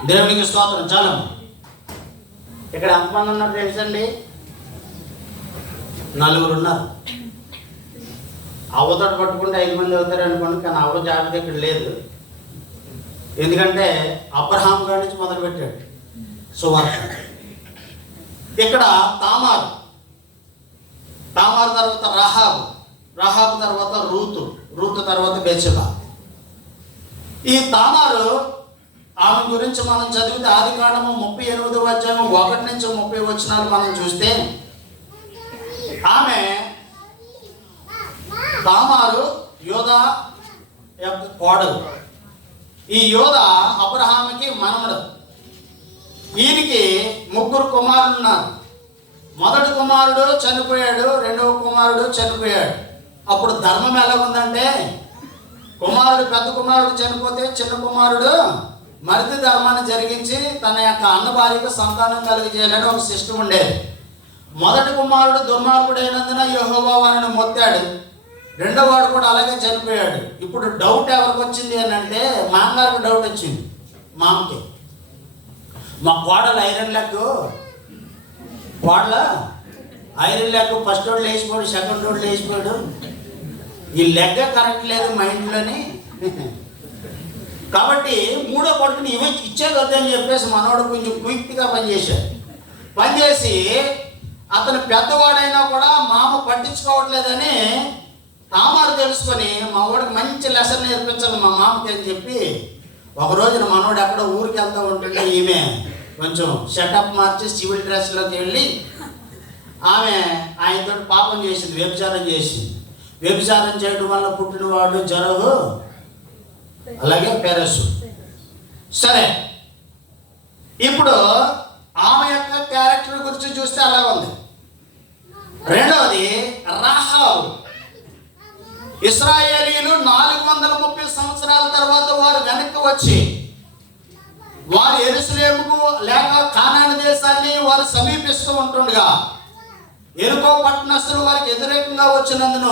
దేవునికి స్తోత్రం. చాలా ఇక్కడ ఎంతమంది ఉన్నారు తెలుసండి? 4 ఉన్నారు. అవ్వతోటి పట్టుకుంటే 5 మంది అవుతారు అనుకోండి, కానీ అవ్వ జాబితా ఇక్కడ లేదు. ఎందుకంటే అబ్రహాం గారి నుంచి మొదలు పెట్టాడు సువార్త. ఇక్కడ తామారు తర్వాత రహాబు తర్వాత రూతు తర్వాత బెత్షెబా. ఈ తామారు, ఆమె గురించి మనం చదివితే ఆదికాండము 38వ అధ్యాయం 1 నుంచి 30 వచనాలు మనం చూస్తే, ఆమె తామారు యోదా యొక్క కోడలు. ఈ యోదా అబ్రహాముకి మనమడు. ఈయనకి 3 కుమారులు ఉన్నారు. మొదటి కుమారుడు చనిపోయాడు, 2వ కుమారుడు చనిపోయాడు. అప్పుడు ధర్మం ఎలా ఉందంటే, పెద్ద కుమారుడు చనిపోతే చిన్న కుమారుడు మరిది ధర్మాన్ని జరిగించి తన యొక్క అన్న భార్యకు సంతానం కలిగజేయాలని ఒక సిస్టమ్ ఉండేది. మొదటి కుమారుడు దుర్మార్గుడైనందున యెహోవా వారిని మొత్తాడు. 2వ వాడు కూడా అలాగే చనిపోయాడు. ఇప్పుడు డౌట్ ఎవరికి వచ్చింది అని అంటే, మామగారికి డౌట్ వచ్చింది. మామకి, మా కోడలు ఐరన్ లెగ్ ఫస్ట్ రోడ్ లేచిపోయాడు, సెకండ్ రోడ్ లేచిపోయాడు, ఈ లెగ్గ కరెక్ట్ లేదు మా ఇంట్లోని. కాబట్టి 3వ కొడుకుని ఇచ్చేదొద్దని చెప్పేసి మనోడు కొంచెం క్విక్గా పనిచేసి అతను పెద్దవాడైనా కూడా మామ పట్టించుకోవట్లేదని తామారు తెలుసుకొని మా వాడికి మంచి లెసన్ నేర్పించాలి మా మామకి అని చెప్పి, ఒక రోజున మనోడు ఎక్కడ ఊరికి వెళ్తూ ఉంటుంటే ఈమె కొంచెం షటప్ మార్చి సివిల్ డ్రెస్లోకి వెళ్ళి ఆమె ఆయనతో పాపం చేసింది, వ్యభిచారం చేసింది. వ్యభిచారం చేయడం వల్ల పుట్టినవాడు జరహు, అలాగే పెరెసు. సరే, ఇప్పుడు ఆమె యొక్క క్యారెక్టర్ గురించి చూస్తే అలా ఉంది. రెండవది రాహాబు. ఇశ్రాయేలీయులు 430 సంవత్సరాల తర్వాత వారు వెనక్కి వచ్చి వారు యెరూషలేముకు లేక కానాను దేశాన్ని వారు సమీపిస్తూ ఉంటుండగా, యెరికో పట్టణస్థులు వారికి వ్యతిరేకంగా వచ్చినందున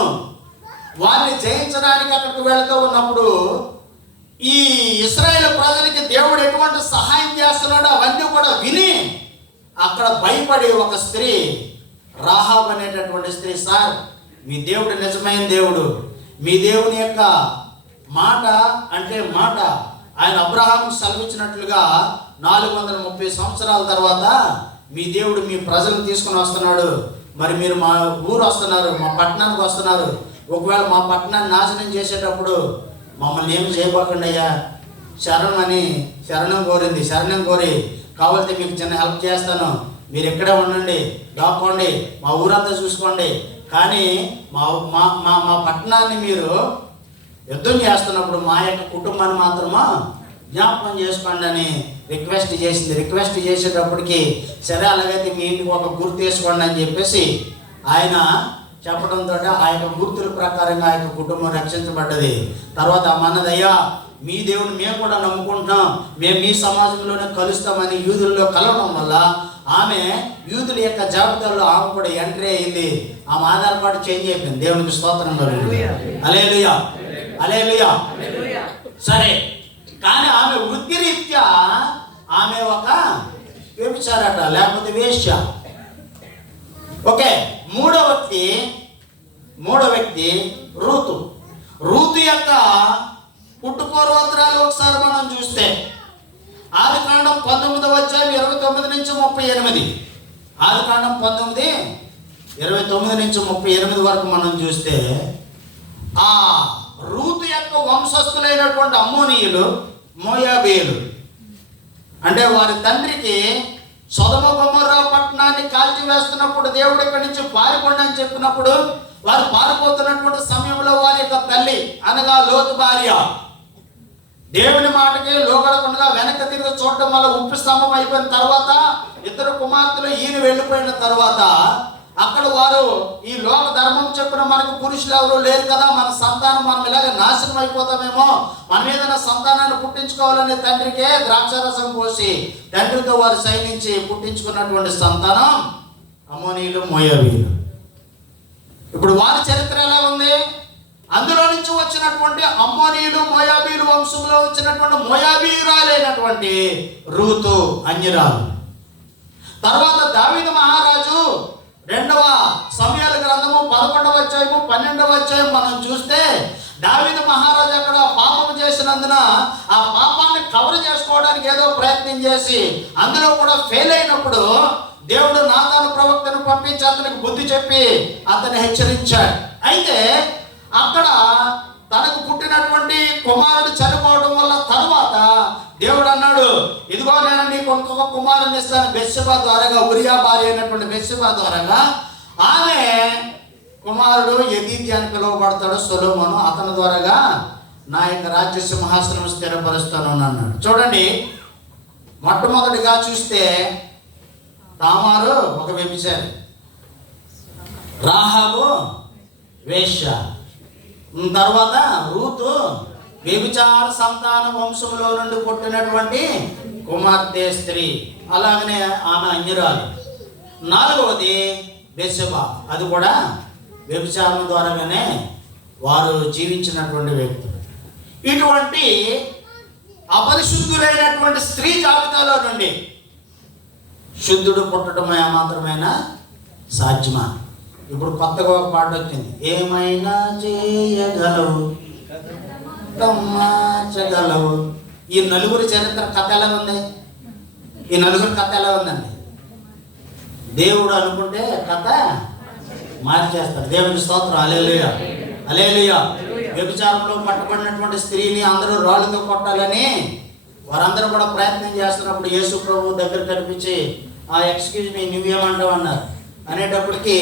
వారిని జయించడానికి అక్కడికి వెళుతూ ఉన్నప్పుడు ఈ ఇశ్రాయేలు ప్రజలకి దేవుడు ఎటువంటి సహాయం చేస్తున్నాడో అవన్నీ కూడా విని అక్కడ భయపడి ఒక స్త్రీ, రాహాబ్ అనేటటువంటి స్త్రీ, సార్ మీ దేవుడు నిజమైన దేవుడు, మీ దేవుని యొక్క మాట అంటే మాట ఆయన అబ్రహాముకు సెలవిచ్చినట్లుగా 430 సంవత్సరాల తర్వాత మీ దేవుడు మీ ప్రజలను తీసుకుని వస్తున్నాడు. మరి మీరు మా ఊరు వస్తున్నారు, మా పట్టణానికి వస్తున్నారు. ఒకవేళ మా పట్టణాన్ని నాశనం చేసేటప్పుడు మమ్మల్ని ఏమి చేయబోకండి అయ్యా, శరణం కోరి కావాలంటే మీకు చిన్న హెల్ప్ చేస్తాను, మీరు ఎక్కడే ఉండండి, దాక్కోండి, మా ఊరంతా చూసుకోండి, కానీ మా మా మా పట్టణాన్ని మీరు యుద్ధం చేస్తున్నప్పుడు మా యొక్క కుటుంబాన్ని మాత్రమా జ్ఞాపకం చేసుకోండి అని రిక్వెస్ట్ చేసింది. రిక్వెస్ట్ చేసేటప్పటికి సరే అలాగైతే మీ ఇంటికి ఒక గుర్తు వేసుకోండి అని చెప్పేసి ఆయన చెప్పడంతో ఆ యొక్క గుర్తుల ప్రకారంగా ఆ యొక్క కుటుంబం రక్షించబడ్డది. తర్వాత అన్నదయ్యా మీ దేవుని మేము కూడా నమ్ముకుంటున్నాం, మేము మీ సమాజంలోనే కలుస్తామని యూదుల్లో కలవడం వల్ల ఆమె యూదుల యొక్క జాబితాలో ఆమె కూడా ఎంట్రీ అయింది. ఆమె ఆధార్ కార్డు చేంజ్ అయిపోయింది. దేవునికి స్తోత్రం కలుగుతుంది. హల్లెలూయా, హల్లెలూయా. సరే, కానీ ఆమె వృత్తిరీత్యా ఆమె ఒక వ్యభిచారట, లేకపోతే వేశ్య. ఓకే, మూడో వ్యక్తి రూతు. రూతు యొక్క పుట్టుపూర్వోత్తరాలు ఒకసారి మనం చూస్తే ఆదికాండం 19వ అధ్యాయం 29 నుంచి 38. ఆదికాండం 19:29 నుంచి 38 వరకు మనం చూస్తే ఆ రూతు యొక్క వంశస్థులైనటువంటి అమ్మోనీయులు, మోయాబీయులు, అంటే వారి తండ్రికి సొదొమ గొమొర్రా పట్టణాన్ని కాల్చివేస్తున్నప్పుడు దేవుడు ఇక్కడి నుంచి పారిపోండి అని చెప్పినప్పుడు వారు పారిపోతున్నటువంటి సమయంలో వారి యొక్క తల్లి అనగా లోతు భార్య దేవుని మాటకి లోగడకుండా వెనక్కి తిరిగి చూడటం వల్ల ఉప్పు స్తంభం అయిపోయిన తర్వాత ఇద్దరు కుమార్తెలు ఈయన వెళ్ళిపోయిన తర్వాత అక్కడ వారు ఈ లోక ధర్మం చెప్పిన మనకు పురుషులు ఎవరు లేరు కదా, మన సంతానం మనం ఇలాగ నాశనం అయిపోతామేమో, మనం ఏదైనా సంతానాన్ని పుట్టించుకోవాలనే తండ్రికే ద్రాక్షారసం పోసి తండ్రితో వారు సైనించి పుట్టించుకున్నటువంటి సంతానం అమ్మోనీయులు, మోయాబీయులు. ఇప్పుడు వారి చరిత్ర ఎలా ఉంది? అందులో నుంచి వచ్చినటువంటి అమ్మోనీయులు, మోయాబీయులు వంశంలో వచ్చినటువంటి మోయాబీయురాలైనటువంటి రూతు అన్యురాలు. తర్వాత దావీదు మహారాజు 2వ సమూయేలు గ్రంథము 11వ అధ్యాయము 12వ అధ్యాయం మనం చూస్తే దావీదు మహారాజు అక్కడ పాపం చేసినందున ఆ పాపాన్ని కవర్ చేసుకోవడానికి ఏదో ప్రయత్నం చేసి అందులో కూడా ఫెయిల్ అయినప్పుడు దేవుడు నాతాను ప్రవక్తను పంపించి అతనికి బుద్ధి చెప్పి అతన్ని హెచ్చరించాడు. అయితే అక్కడ తనకు పుట్టినటువంటి కుమారుడు చనిపోవడం వల్ల తర్వాత దేవుడు అన్నాడు, ఇదిగో నేను నీకు ఇంకొక కుమారుని ఇస్తాను. బెత్షెబా ద్వారాగా, ఉరియా భార్య అయినటువంటి బెత్షెబా ద్వారాగా ఆమె కుమారుడు యెదీద్యా అని పిలువబడతాడు, సొలొమోను. అతని ద్వారాగా నా యొక్క రాజ్య సింహాసనం స్థిరపరుస్తాను అన్నాడు. చూడండి, మొట్టమొదటిగా చూస్తే తామారు ఒక వ్యభిచారి, రాహాబు వేశ్య, తర్వాత రూతు వ్యభిచార సంతాన వంశంలో నుండి పుట్టినటువంటి కుమార్తె స్త్రీ, అలాగనే ఆమె అన్యురాలు. 4వది బెత్షెబా, అది కూడా వ్యభిచారం ద్వారాగానే వారు జీవించినటువంటి వ్యక్తులు. ఇటువంటి అపరిశుద్ధులైనటువంటి స్త్రీ జాబితాలో నుండి శుద్ధుడు పుట్టడం ఏమాత్రమైనా సాధ్యమా? ఇప్పుడు కొత్తగా ఒక పాట వచ్చింది, ఏమైనా చేయగలవు మార్చగలవు. ఈ నలుగురి చరిత్ర కథ ఎలా ఉంది? ఈ నలుగురి కథ ఎలా ఉందండి? దేవుడు అనుకుంటే కథ మార్చేస్తాడు. దేవుని స్తోత్రం. హల్లెలూయా, హల్లెలూయా. వ్యభిచారంలో పట్టుబడినటువంటి స్త్రీని అందరూ రాళ్ళతో కొట్టాలని వారందరూ కూడా ప్రయత్నం చేస్తున్నప్పుడు యేసు ప్రభు దగ్గర కనిపించి, ఎక్స్క్యూజ్ మీ, నువ్వేమంటావు అన్నారు. అనేటప్పటికి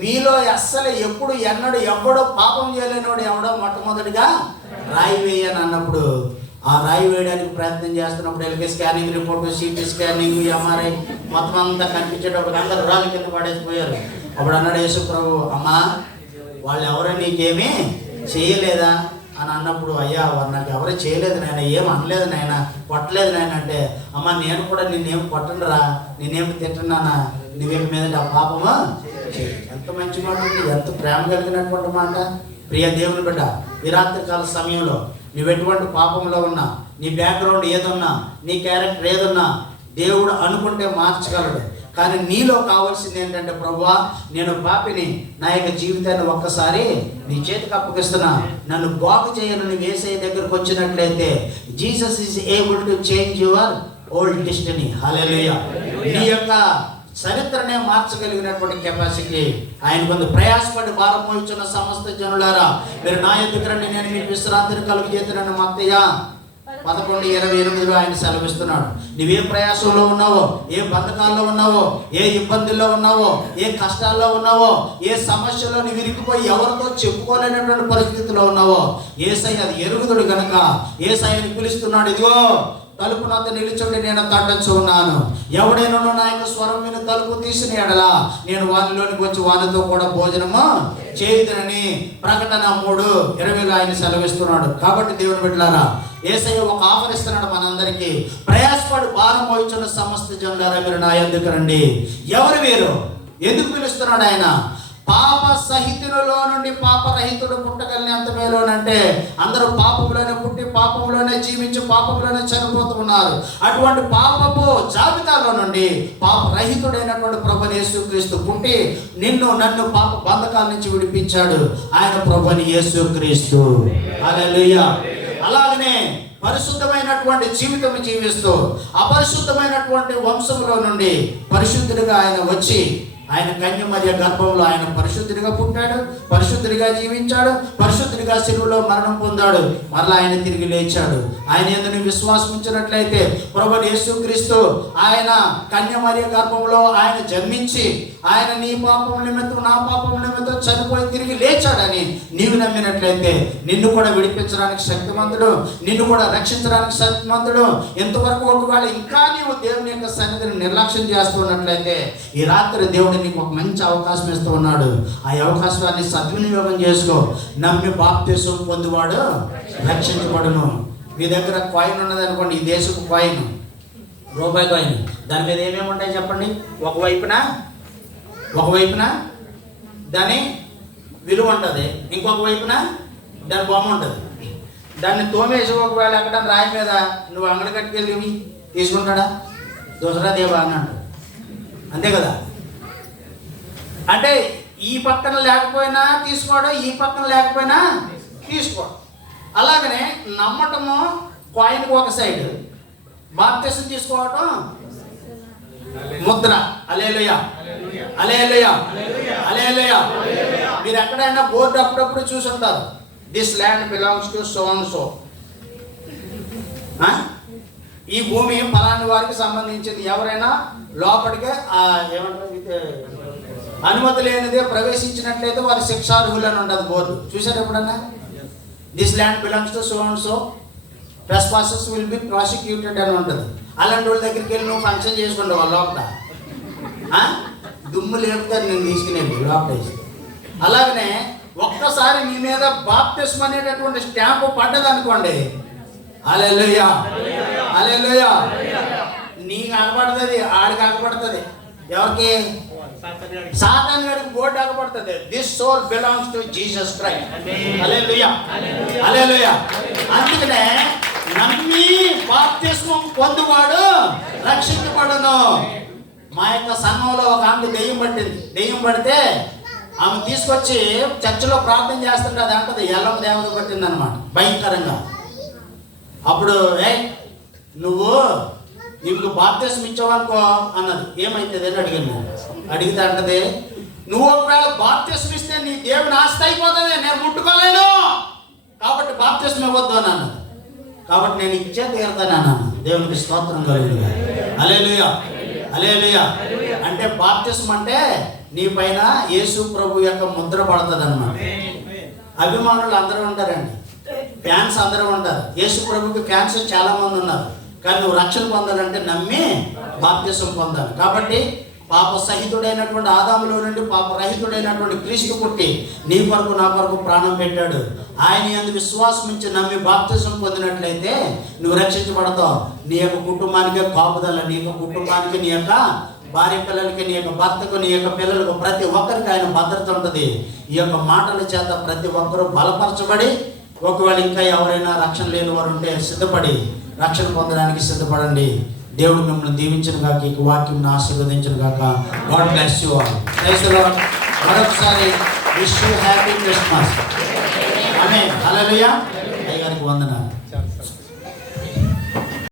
మీలో అస్సలు ఎప్పుడు ఎన్నడు ఎవడో పాపం చేయలేనివాడు ఎవడో మొట్టమొదటిగా రాయి వేయని అన్నప్పుడు ఆ రాయి వేయడానికి ప్రయత్నం చేస్తున్నప్పుడు LK scanning report, city scanning, MRI మొత్తం అంతా కనిపించేటప్పుడు అందరూ రాళ్ళ కింద పడేసిపోయారు. అప్పుడు అన్నాడు యేసు ప్రభు, అమ్మా వాళ్ళు ఎవరో నీకేమీ చేయలేదా అని అన్నప్పుడు, అయ్యా వారు నాకు ఎవరో చేయలేదు నాయన, ఏం అనలేదు నాయన, కొట్టలేదు నాయన అంటే, అమ్మ నేను కూడా నిన్నేం కొట్టనురా, నేనేమి తిట్టన్నానా, నువ్వేమి మీద ఆ పాపమా. ఎంత మంచి మాట, ఎంత ప్రేమ కలిగినటువంటి మాట. ప్రియ దేవుని బిడ్డ, ఈ రాత్రికాల సమయంలో నువ్వు ఎటువంటి పాపంలో ఉన్నా, నీ బ్యాక్గ్రౌండ్ ఏదున్నా, నీ క్యారెక్టర్ ఏదున్నా దేవుడు అనుకుంటే మార్చగలడు. కానీ నీలో కావాల్సింది ఏంటంటే, ప్రభువా నేను పాపిని, నా యొక్క జీవితాన్ని ఒక్కసారి నీ చేతికి అప్పగిస్తున్నా, నన్ను బాగు చేయను. నువ్వు యేసయ్య దగ్గరకు వచ్చినట్లయితే Jesus is able to change your old destiny. Hallelujah. నీ యొక్క చరిత్రనే మార్చగలిగినటువంటి కెపాసిటీ ఆయన కొంత ప్రయాసపడి భారం మోయించున్న సమస్త జనులారా, మీరు నా ఎదుగురండి, నేను మీకు విశ్రాంతిని కలుగజేతున్నాను. మత్తయ్య 11:28 ఆయన సెలవిస్తున్నాడు. నువ్వే ప్రయాసంలో ఉన్నావో, ఏ బంధకాల్లో ఉన్నావో, ఏ ఇబ్బందుల్లో ఉన్నావో, ఏ కష్టాల్లో ఉన్నావో, ఏ సమస్యలో నువ్వు ఇరికిపోయి ఎవరితో చెప్పుకోలేనటువంటి పరిస్థితిలో ఉన్నావో, యేసయ్య అది ఎరుగుదుడు గనుక యేసయ్యని పిలుస్తున్నాడు. ఇదిగో తలుపు నాతో నిలుచుండి నేను తట్టచ్చు ఉన్నాను. ఎవడైనా నా యొక్క స్వరం విని తలుపు తీసిన ఎడలా నేను వానిలోనికి వచ్చి వానితో కూడా భోజనము చేయుదునని ప్రకటన 3:20 ఆయన సెలవిస్తున్నాడు. కాబట్టి దేవుని బిడ్డలారా, యేసయ్య ఒక ఆఫర్ ఇస్తున్నాడు మనందరికీ. ప్రయాసపడి భారం మోయించున్న సమస్త జనులారా మీరు నా యొద్దకు రండి. ఎవరు వీరు? ఎందుకు పిలుస్తున్నాడు ఆయన? పాప సహితులలో నుండి పాపరహితుడు పుట్టగలని ఎంత మేలోనంటే అందరూ పాపంలోనే పుట్టి పాపంలోనే జీవించి పాపంలోనే చనిపోతున్నారు. అటువంటి పాపపు జాబితాలో నుండి పాపరహితుడైనటువంటి ప్రభుని యేసుక్రీస్తు పుట్టి నిన్ను నన్ను పాప బంధకాల నుంచి విడిపించాడు. ఆయన ప్రభుని యేసుక్రీస్తు. హల్లెలూయా. అలాగనే పరిశుద్ధమైనటువంటి జీవితం జీవిస్తూ అపరిశుద్ధమైనటువంటి వంశంలో నుండి పరిశుద్ధుడిగా ఆయన వచ్చి ఆయన కన్య మరియ గర్భంలో ఆయన పరిశుద్ధుడిగా పుట్టాడు, పరిశుద్ధుడిగా జీవించాడు, పరిశుద్ధుడిగా శిలువలో మరణం పొందాడు. మరలా ఆయన తిరిగి లేచాడు. ఆయన యందు విశ్వాసం ఉంచినట్లయితే ప్రభువు యేసుక్రీస్తు ఆయన కన్య మరియ గర్భంలో ఆయన జన్మించి ఆయన నీ పాపం నిమిత్తం నా పాపం నిమిత్తం చనిపోయి తిరిగి లేచాడని నీవు నమ్మినట్లయితే నిన్ను కూడా విడిపించడానికి శక్తిమంతుడు, నిన్ను కూడా రక్షించడానికి శక్తిమంతుడు. ఎంతవరకు ఒకవేళ ఇంకా నీవు దేవుని యొక్క సన్నిధిని నిర్లక్ష్యం చేస్తున్నట్లయితే ఈ రాత్రి దేవుడు నీకు ఒక మంచి అవకాశం ఇస్తూ ఉన్నాడు. ఆ అవకాశాన్ని సద్వినియోగం చేసుకో. నమ్మి బాప్తిసం పొందువాడు రక్షించబడును. మీ దగ్గర కాయిన్ ఉన్నది అనుకోండి, ఈ దేశపు కాయిన్, రూపాయి కాయిన్, దాని మీద ఏమేమి ఉంటాయి చెప్పండి? ఒకవైపున దాని విలువ ఉంటుంది, ఇంకొక వైపున దాని బొమ్మ ఉంటుంది. దాన్ని తోమేసి ఒకవేళ ఎక్కడ రాయి మీద నువ్వు అంగడి కట్టుకెళ్ళి తీసుకుంటాడా? దోసరా దేవా అన్నాడు. అంతే కదా? అంటే ఈ పక్కన లేకపోయినా తీసుకోవడం, ఈ పక్కన లేకపోయినా తీసుకోవడం. అలాగనే నమ్మటము కాయిన్కి ఒక సైడ్, బాప్తిసం తీసుకోవటం ముద్ర. హల్లెలూయా, హల్లెలూయా, హల్లెలూయా. మీరు ఎక్కడైనా బోర్డు అప్పుడప్పుడు చూసి ఉంటారు, this land belongs to so and so. ఈ భూమి ఫలాని వారికి సంబంధించింది. ఎవరైనా లోపలికే ఏమంటారు అనుమతి లేనిదే ప్రవేశించినట్లయితే వారి శిక్షార్హులని ఉంటుంది బోర్డు. చూసారు ఎప్పుడన్నా? This land belongs to so and so, trespassers will be prosecuted అని ఉంటుంది. అలాంటి వాళ్ళ దగ్గరికి వెళ్ళి నువ్వు ఫంక్షన్ చేసుకుంటావు వాళ్ళ లోపల దుమ్ము లేపుతారు నేను తీసుకునేది లోపల. అలాగనే ఒక్కసారి మీ మీద బాప్తిస్మం అనేటటువంటి స్టాంపు పడ్డదనుకోండి, హల్లెలూయా, హల్లెలూయా, నీకు అగపడుతుంది, ఆడికి అగపడుతుంది. ఎవరికి? సాతాను గారికి బోర్డు అగపడుతుంది. This soul belongs to Jesus Christ. Hallelujah, hallelujah. అందుకనే నమ్మి బాప్తిస్మం పొందువాడు రక్షించబడును. మా యొక్క సంఘంలో ఒక ఆమె దెయ్యం పట్టింది. దెయ్యం పడితే ఆమె తీసుకొచ్చి చర్చిలో ప్రార్థన చేస్తుంటే అది అంటది ఎల్లమ్మ దేవత పట్టింది అనమాట, భయంకరంగా. అప్పుడు నీకు బాప్తిస్మం ఇచ్చావనుకో అన్నది. ఏమైతుంది అని అడిగాను. అడిగితే అంటది, నువ్వు ఒకవేళ బాప్తిస్మం ఇస్తే నీ దేవుని ఆస్తి అయిపోతుంది, నేను ముట్టుకోలేను, కాబట్టి బాప్తిస్మం ఇవ్వద్దు అని అన్నది. కాబట్టి నేను ఇచ్చే తీరుతాను అన్నాను. దేవునికి స్తోత్రం కలుగును. హల్లెలూయా, హల్లెలూయా. అంటే బాప్తిస్మం అంటే నీ పైన యేసు ప్రభు యొక్క ముద్ర పడుతుంది అన్నమాట. అభిమానులు అందరూ ఉంటారండి, ఫ్యాన్స్ అందరూ ఉంటారు. యేసు ప్రభుకి ఫ్యాన్స్ చాలా మంది ఉన్నారు. కానీ నువ్వు రక్షణ పొందాలంటే నమ్మి బాప్తిస్మం పొందాలి. కాబట్టి పాప సహితుడైనటువంటి ఆదాములో నుండి పాపరహితుడైనటువంటి క్రీస్తు పుట్టి నీ కొరకు నా కొరకు ప్రాణం పెట్టాడు. ఆయన యందు విశ్వాసం ఉంచి నమ్మి బాప్తిస్మం పొందినట్లయితే నువ్వు రక్షించబడతావు. నీ యొక్క కుటుంబానికే కాపుదల, నీ యొక్క కుటుంబానికి, నీ యొక్క భార్య పిల్లలకి, నీ యొక్క భర్తకు, నీ యొక్క పిల్లలకు, ప్రతి ఒక్కరికి ఆయన భద్రత ఉంటుంది. ఈ యొక్క మాటల చేత ప్రతి ఒక్కరూ బలపరచబడి, ఒకవేళ ఇంకా ఎవరైనా రక్షణ లేని వారు ఉంటే సిద్ధపడి రక్షణ పొందడానికి సిద్ధపడండి. దేవుడు మిమ్మల్ని దీవించను గాక, ఈ వాక్యం ఆశీర్వదించను గాక. God bless you all. Praise the Lord. మరొకసారి wish you happy Christmas. Amen. Hallelujah. అయ్యగారికి వందనాలు.